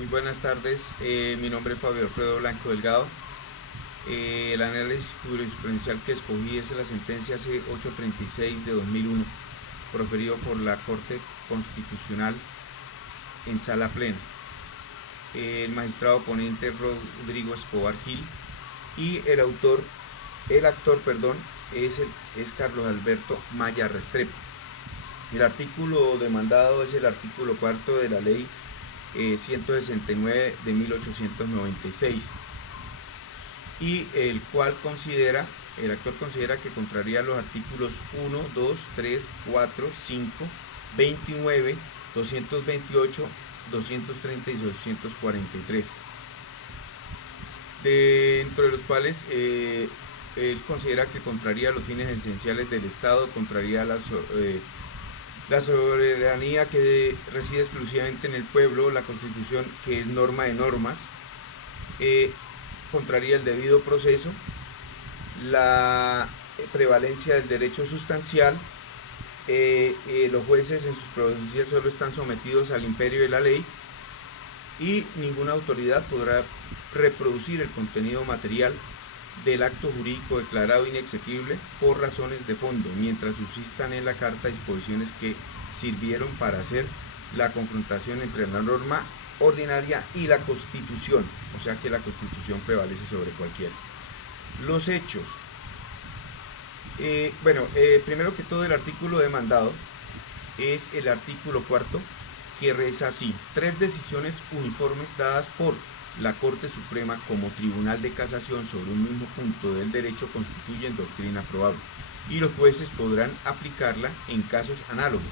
Muy buenas tardes, mi nombre es Fabio Alfredo Blanco Delgado. El análisis jurisprudencial que escogí es la sentencia C-836 de 2001, proferido por la Corte Constitucional en sala plena. El magistrado ponente Rodrigo Escobar Gil y el actor, es Carlos Alberto Maya Restrepo. El artículo demandado es el artículo 4 de la ley 169 de 1896, y el actor considera que contraría los artículos 1, 2, 3, 4, 5, 29, 228, 230 y 243, dentro de los cuales él considera que contraría los fines esenciales del Estado, contraría la soberanía que reside exclusivamente en el pueblo, la Constitución, que es norma de normas, contraría el debido proceso, la prevalencia del derecho sustancial, los jueces en sus provincias solo están sometidos al imperio de la ley y ninguna autoridad podrá reproducir el contenido material del acto jurídico declarado inexequible por razones de fondo, mientras subsistan en la Carta disposiciones que sirvieron para hacer la confrontación entre la norma ordinaria y la Constitución, o sea que la Constitución prevalece sobre cualquiera. Los hechos. Primero que todo, el artículo demandado es el artículo 4, que reza así: 3 decisiones uniformes dadas por la Corte Suprema como Tribunal de Casación sobre un mismo punto del derecho constituyen doctrina probable, y los jueces podrán aplicarla en casos análogos,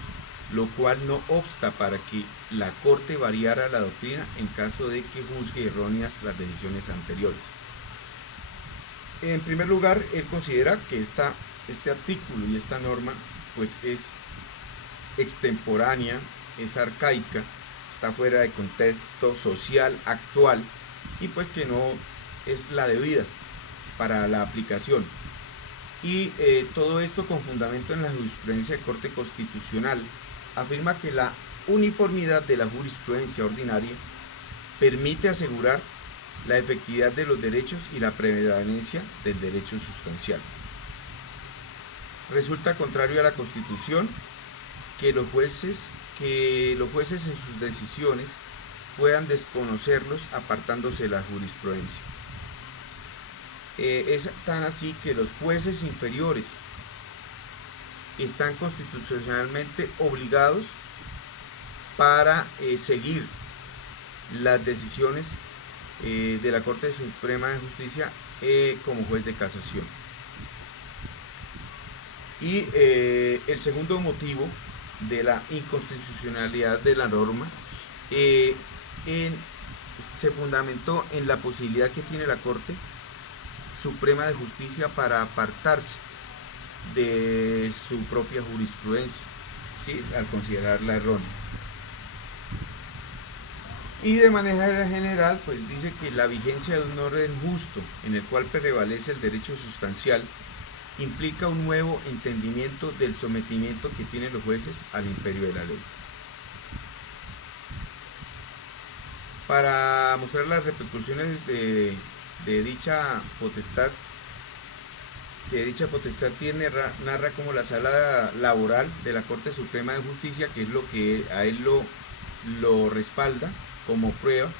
lo cual no obsta para que la Corte variara la doctrina en caso de que juzgue erróneas las decisiones anteriores. En primer lugar, él considera que este artículo y esta norma pues es extemporánea, es arcaica, está fuera de contexto social actual y pues que no es la debida para la aplicación. Y todo esto con fundamento en la jurisprudencia de Corte Constitucional afirma que la uniformidad de la jurisprudencia ordinaria permite asegurar la efectividad de los derechos y la prevalencia del derecho sustancial. Resulta contrario a la Constitución que los jueces en sus decisiones puedan desconocerlos apartándose de la jurisprudencia. Es tan así que los jueces inferiores están constitucionalmente obligados para seguir las decisiones de la Corte Suprema de Justicia como juez de casación. Y el segundo motivo de la inconstitucionalidad de la norma se fundamentó en la posibilidad que tiene la Corte Suprema de Justicia para apartarse de su propia jurisprudencia, ¿sí?, al considerarla errónea. Y de manera general, pues dice que la vigencia de un orden justo en el cual prevalece el derecho sustancial implica un nuevo entendimiento del sometimiento que tienen los jueces al imperio de la ley. Para mostrar las repercusiones de dicha potestad, narra como la sala laboral de la Corte Suprema de Justicia, que es lo que a él lo respalda como prueba,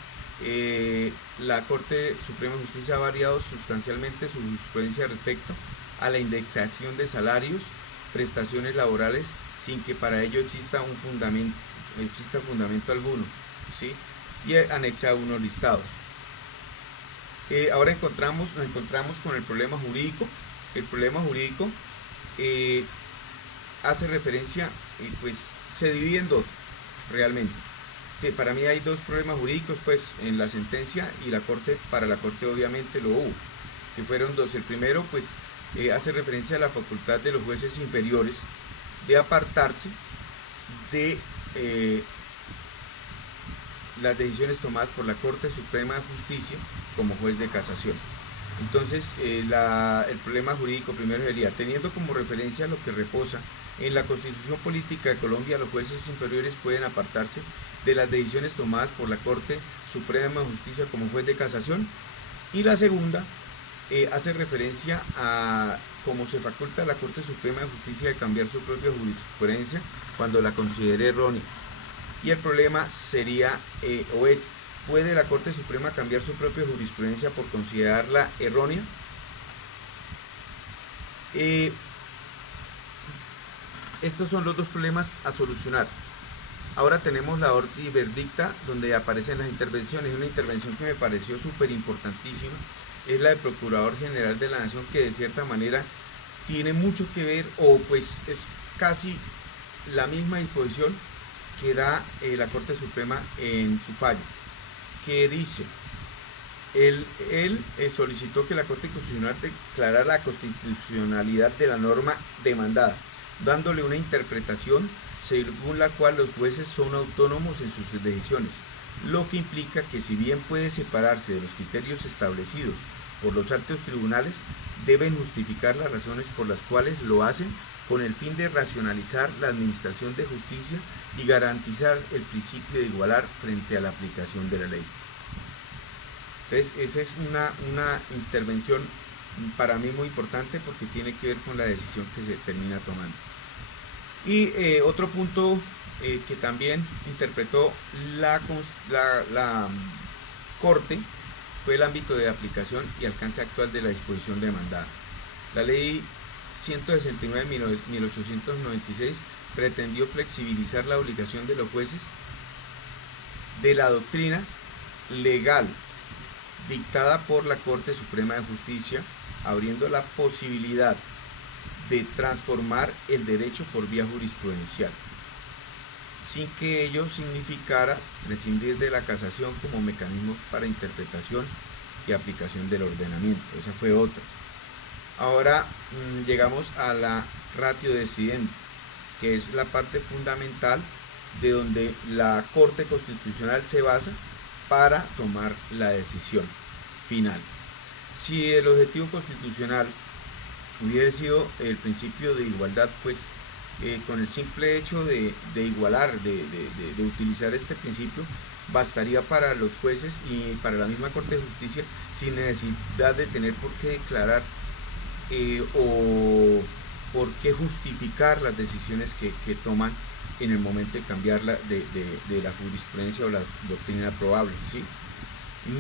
la Corte Suprema de Justicia ha variado sustancialmente su jurisprudencia respecto a la indexación de salarios, prestaciones laborales, sin que para ello exista fundamento alguno, ¿sí?, y anexa unos listados. Ahora nos encontramos con el problema jurídico. El problema jurídico hace referencia, pues se divide en dos realmente. Que para mí hay dos problemas jurídicos pues en la sentencia, y para la Corte obviamente lo hubo, que fueron dos. El primero pues hace referencia a la facultad de los jueces inferiores de apartarse de las decisiones tomadas por la Corte Suprema de Justicia como juez de casación. Entonces el problema jurídico primero sería: teniendo como referencia lo que reposa en la Constitución Política de Colombia, los jueces inferiores pueden apartarse de las decisiones tomadas por la Corte Suprema de Justicia como juez de casación, y la segunda hace referencia a cómo se faculta a la Corte Suprema de Justicia de cambiar su propia jurisprudencia cuando la considere errónea. Y el problema sería, ¿puede la Corte Suprema cambiar su propia jurisprudencia por considerarla errónea? Estos son los dos problemas a solucionar. Ahora tenemos la orti verdicta, donde aparecen las intervenciones. Una intervención que me pareció súper importantísima es la del Procurador General de la Nación, que de cierta manera tiene mucho que ver, o pues es casi la misma disposición que da la Corte Suprema en su fallo, que dice, él solicitó que la Corte Constitucional declarara la constitucionalidad de la norma demandada, dándole una interpretación según la cual los jueces son autónomos en sus decisiones, lo que implica que si bien puede separarse de los criterios establecidos por los altos tribunales, deben justificar las razones por las cuales lo hacen, con el fin de racionalizar la administración de justicia y garantizar el principio de igualar frente a la aplicación de la ley. Entonces, esa es una intervención para mí muy importante, porque tiene que ver con la decisión que se termina tomando. Y otro punto que también interpretó la Corte fue el ámbito de aplicación y alcance actual de la disposición demandada. La ley 169 de 1896 pretendió flexibilizar la obligación de los jueces de la doctrina legal dictada por la Corte Suprema de Justicia, abriendo la posibilidad de transformar el derecho por vía jurisprudencial, sin que ello significara prescindir de la casación como mecanismo para interpretación y aplicación del ordenamiento. Esa fue otra. Ahora llegamos a la ratio decidendi, que es la parte fundamental de donde la Corte Constitucional se basa para tomar la decisión final. Si el objetivo constitucional hubiera sido el principio de igualdad, pues con el simple hecho de igualar, de utilizar este principio, bastaría para los jueces y para la misma Corte de Justicia, sin necesidad de tener por qué declarar o por qué justificar las decisiones que toman en el momento de cambiarla de la jurisprudencia o la doctrina probable, ¿sí?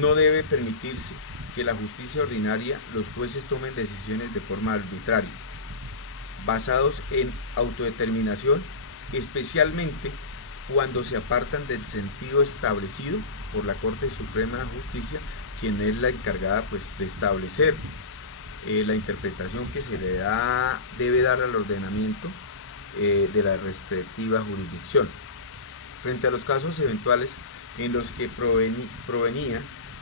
No debe permitirse que la justicia ordinaria, los jueces tomen decisiones de forma arbitraria, basados en autodeterminación, especialmente cuando se apartan del sentido establecido por la Corte Suprema de Justicia, quien es la encargada, pues, de establecer la interpretación que se le debe dar al ordenamiento de la respectiva jurisdicción. Frente a los casos eventuales en los que provenía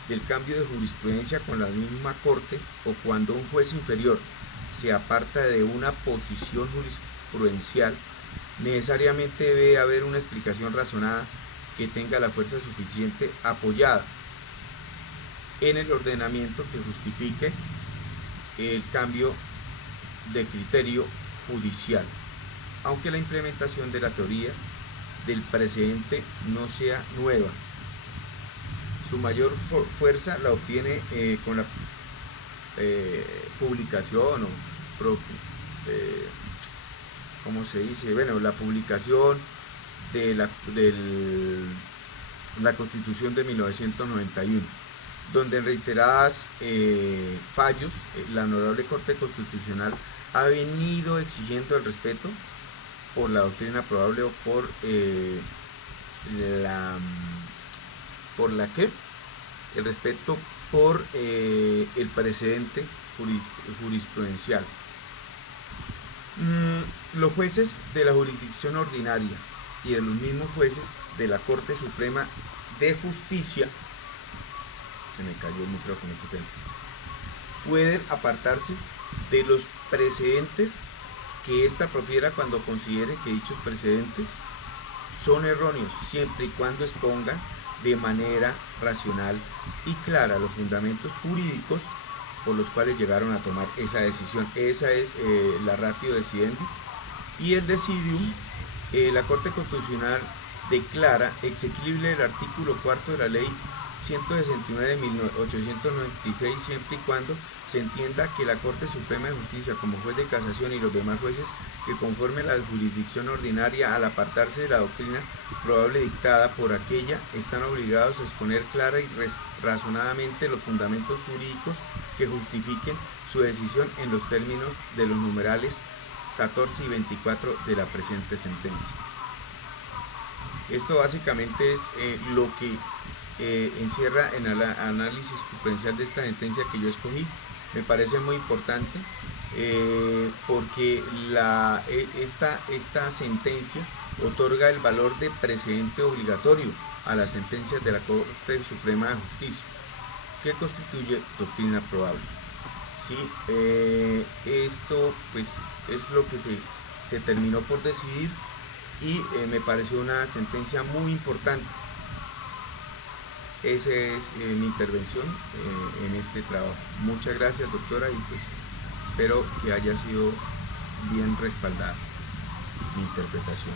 del cambio de jurisprudencia con la misma Corte, o cuando un juez inferior se aparta de una posición jurisprudencial, necesariamente debe haber una explicación razonada que tenga la fuerza suficiente apoyada en el ordenamiento que justifique el cambio de criterio judicial, aunque la implementación de la teoría del precedente no sea nueva. Su mayor fuerza la obtiene con la publicación o ¿cómo se dice? Bueno, la publicación de la Constitución de 1991, donde en reiteradas fallos la Honorable Corte Constitucional ha venido exigiendo el respeto por la doctrina probable o por el respeto por el precedente jurisprudencial. Los jueces de la jurisdicción ordinaria y de los mismos jueces de la Corte Suprema de Justicia, se me cayó el micrófono, pueden apartarse de los precedentes que ésta profiera cuando considere que dichos precedentes son erróneos, siempre y cuando expongan de manera racional y clara los fundamentos jurídicos por los cuales llegaron a tomar esa decisión. Esa es la ratio decidendi. Y el decidium, la Corte Constitucional declara exequible el artículo 4 de la ley 169 de 1896, siempre y cuando se entienda que la Corte Suprema de Justicia, como juez de casación, y los demás jueces que conformen la jurisdicción ordinaria, al apartarse de la doctrina probable dictada por aquella, están obligados a exponer clara y razonadamente los fundamentos jurídicos que justifiquen su decisión en los términos de los numerales 14 y 24 de la presente sentencia. Esto básicamente es lo que encierra en el análisis jurisprudencial de esta sentencia que yo escogí. Me parece muy importante porque esta sentencia otorga el valor de precedente obligatorio a las sentencias de la Corte Suprema de Justicia, que constituye doctrina probable. ¿Sí? Esto pues es lo que se terminó por decidir y me pareció una sentencia muy importante. Esa es mi intervención en este trabajo. Muchas gracias, doctora, y pues espero que haya sido bien respaldada mi interpretación.